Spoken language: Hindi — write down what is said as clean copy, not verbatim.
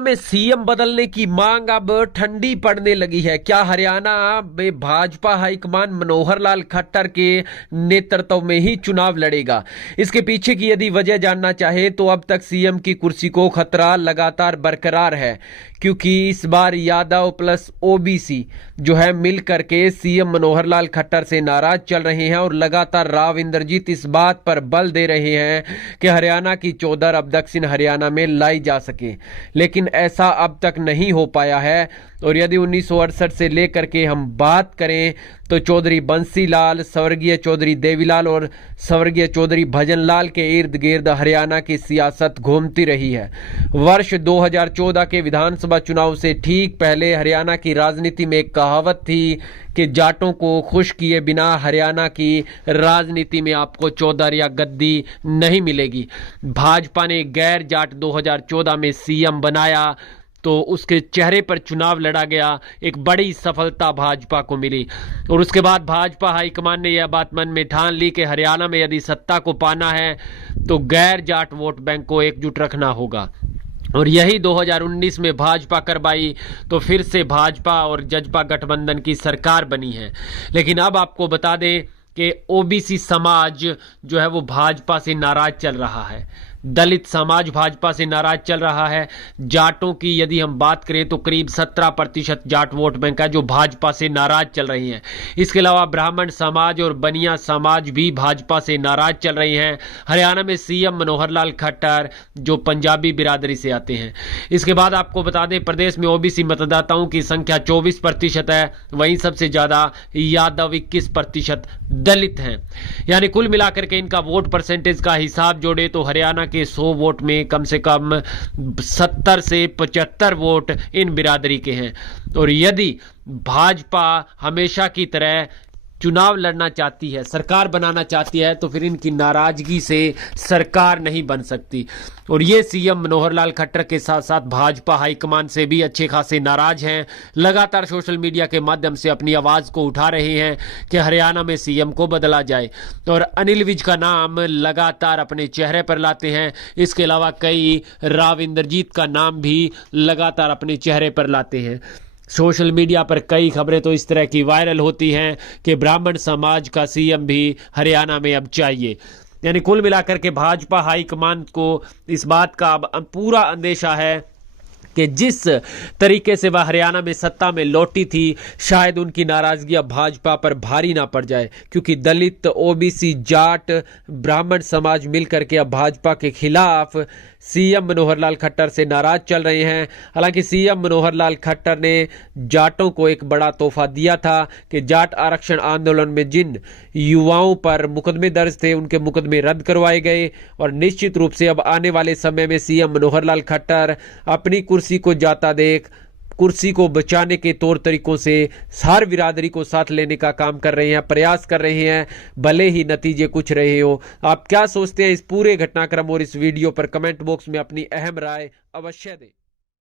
में सीएम बदलने की मांग अब ठंडी पड़ने लगी है। क्या हरियाणा में भाजपा हाईकमान मनोहर लाल खट्टर के नेतृत्व में ही चुनाव लड़ेगा? इसके पीछे की यदि वजह जानना चाहे तो अब तक सीएम की कुर्सी को खतरा लगातार बरकरार है, क्योंकि इस बार यादव प्लस ओबीसी जो है मिल करके सीएम मनोहर लाल खट्टर से नाराज चल रहे हैं और लगातार राव इंद्रजीत इस बात पर बल दे रहे हैं कि हरियाणा की चौधर अब दक्षिण हरियाणा में लाई जा सके, लेकिन ऐसा अब तक नहीं हो पाया है। और यदि 1968 से लेकर के हम बात करें तो चौधरी बंसी लाल, स्वर्गीय चौधरी देवीलाल और स्वर्गीय चौधरी भजन लाल के इर्द गिर्द हरियाणा की सियासत घूमती रही है। वर्ष 2014 के विधानसभा चुनाव से ठीक पहले हरियाणा की राजनीति में एक कहावत थी कि जाटों को खुश किए बिना हरियाणा की राजनीति में आपको चौधर या गद्दी नहीं मिलेगी। भाजपा ने गैर जाट 2014 में सीएम बनाया तो उसके चेहरे पर चुनाव लड़ा गया, एक बड़ी सफलता भाजपा को मिली। और उसके बाद भाजपा हाईकमान ने यह बात मन में ठान ली कि हरियाणा में यदि सत्ता को पाना है तो गैर जाट वोट बैंक को एकजुट रखना होगा। और यही 2019 में भाजपा करवाई तो फिर से भाजपा और जजपा गठबंधन की सरकार बनी है। लेकिन अब आपको बता दें कि ओबीसी समाज जो है वो भाजपा से नाराज चल रहा है, दलित समाज भाजपा से नाराज चल रहा है। जाटों की यदि हम बात करें तो करीब 17% जाट वोट बैंक है जो भाजपा से नाराज चल रही हैं। इसके अलावा ब्राह्मण समाज और बनिया समाज भी भाजपा से नाराज चल रही हैं। हरियाणा में सीएम मनोहर लाल खट्टर जो पंजाबी बिरादरी से आते हैं। इसके बाद आपको बता दें प्रदेश में ओबीसी मतदाताओं की संख्या 24% है, वहीं सबसे ज्यादा यादव 21% दलित हैं। यानी कुल मिलाकर के इनका वोट परसेंटेज का हिसाब जोड़े तो हरियाणा के 100 वोट में कम से कम 70 से 75 वोट इन बिरादरी के हैं। और यदि भाजपा हमेशा की तरह चुनाव लड़ना चाहती है, सरकार बनाना चाहती है, तो फिर इनकी नाराजगी से सरकार नहीं बन सकती। और ये सीएम मनोहर लाल खट्टर के साथ साथ भाजपा हाईकमान से भी अच्छे खासे नाराज हैं। लगातार सोशल मीडिया के माध्यम से अपनी आवाज को उठा रहे हैं कि हरियाणा में सीएम को बदला जाए। और अनिल विज का नाम लगातार अपने चेहरे पर लाते हैं। इसके अलावा कई राव इंद्रजीत का नाम भी लगातार अपने चेहरे पर लाते हैं। सोशल मीडिया पर कई खबरें तो इस तरह की वायरल होती हैं कि ब्राह्मण समाज का सीएम भी हरियाणा में अब चाहिए। यानी कुल मिलाकर के भाजपा हाईकमान को इस बात का अब पूरा अंदेशा है कि जिस तरीके से वह हरियाणा में सत्ता में लौटी थी, शायद उनकी नाराजगी अब भाजपा पर भारी ना पड़ जाए, क्योंकि दलित, ओबीसी, जाट, ब्राह्मण समाज मिलकर के अब भाजपा के खिलाफ सीएम मनोहर लाल खट्टर से नाराज चल रहे हैं। हालांकि सीएम मनोहर लाल खट्टर ने जाटों को एक बड़ा तोहफा दिया था कि जाट आरक्षण आंदोलन में जिन युवाओं पर मुकदमे दर्ज थे उनके मुकदमे रद्द करवाए गए। और निश्चित रूप से अब आने वाले समय में सीएम मनोहर लाल खट्टर अपनी कुर्सी को जाता देख कुर्सी को बचाने के तौर तरीकों से हर बिरादरी को साथ लेने का काम कर रहे हैं, प्रयास कर रहे हैं, भले ही नतीजे कुछ रहे हो। आप क्या सोचते हैं इस पूरे घटनाक्रम और इस वीडियो पर? कमेंट बॉक्स में अपनी अहम राय अवश्य दें।